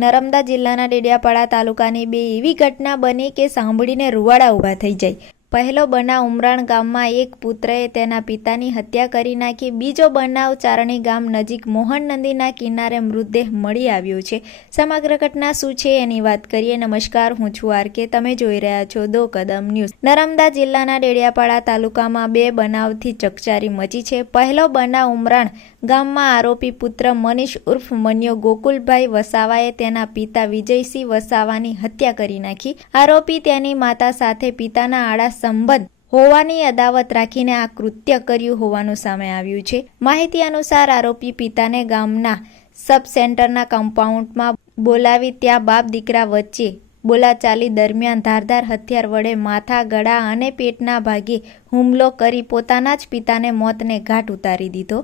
નર્મદા જિલ્લાના ડેડિયાપાડા તાલુકાની બે એવી ઘટના બની કે સાંભળીને રૂવાડા ઊભા થઈ જાય. પહેલો બનાવ ઉમરાણ ગામમાં એક પુત્રએ તેના પિતાની હત્યા કરી નાખી. બીજો બનાવ ચારણી ગામ નજીક મોહન નદીના કિનારે મૃતદેહ મળી આવ્યો છે. સમગ્ર ઘટના શું છે એની વાત કરીએ. નમસ્કાર, હું છું આર કે. તમે જોઈ રહ્યા છો દો કદમ ન્યૂઝ. નર્મદા જિલ્લાના ડેડિયાપાડા તાલુકામાં બે બનાવથી ચકચારી મચી છે. પહેલો બનાવ ઉમરાણ ગામમાં આરોપી પુત્ર મનીષ ઉર્ફ મન્યો ગોકુલભાઈ વસાવાએ તેના પિતા વિજયસિંહ વસાવાની હત્યા કરી નાખી. આરોપી તેની માતા સાથે પિતાના આડા સંબંધ હોવાની અદાવત રાખીને આ કૃત્ય કર્યું હોવાનું સામે આવ્યું છે. માહિતી અનુસાર આરોપી પિતાને ગામના સબ સેન્ટરના કમ્પાઉન્ડમાં બોલાવી ત્યાં બાપ દીકરા વચ્ચે બોલાચાલી દરમિયાન ધારધાર હથિયાર વડે માથા, ગળા અને પેટના ભાગે હુમલો કરી પોતાના જ પિતાને મોતને ઘાટ ઉતારી દીધો.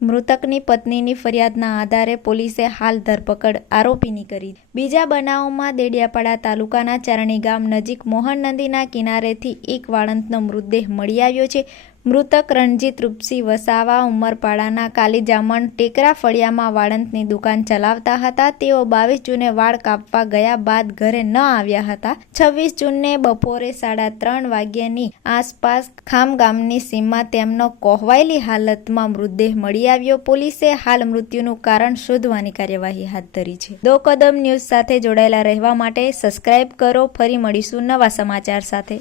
મૃતકની પત્નીની ફરિયાદના આધારે પોલીસે હાલ ધરપકડ આરોપીની કરી. બીજા બનાવમાં દેડિયાપાડા તાલુકાના ચારણી ગામ નજીક મોહન નદીના કિનારેથી એક વાળંતનો મૃતદેહ મળી આવ્યો છે. મૃતક રણજીત રૂપસી વસાવા ઉમરપાડાના કાલીજામણ ટેકરા ફળિયામાં વાળંતની દુકાન ચલાવતા હતા. તેઓ બાવીસ જૂને વાળ કાપવા ગયા બાદ ઘરે ન આવ્યા હતા. છવ્વીસ જૂનને બપોરે સાડા ત્રણ વાગ્યાની આસપાસ ખામ ગામની સીમમાં તેમનો કોહવાયેલી હાલતમાં મૃતદેહ મળી આવ્યો. પોલીસે હાલ મૃત્યુનું કારણ શોધવાની કાર્યવાહી હાથ ધરી છે. દો કદમ ન્યૂઝ સાથે જોડાયેલા રહેવા માટે સબસ્ક્રાઇબ કરો. ફરી મળીશું નવા સમાચાર સાથે.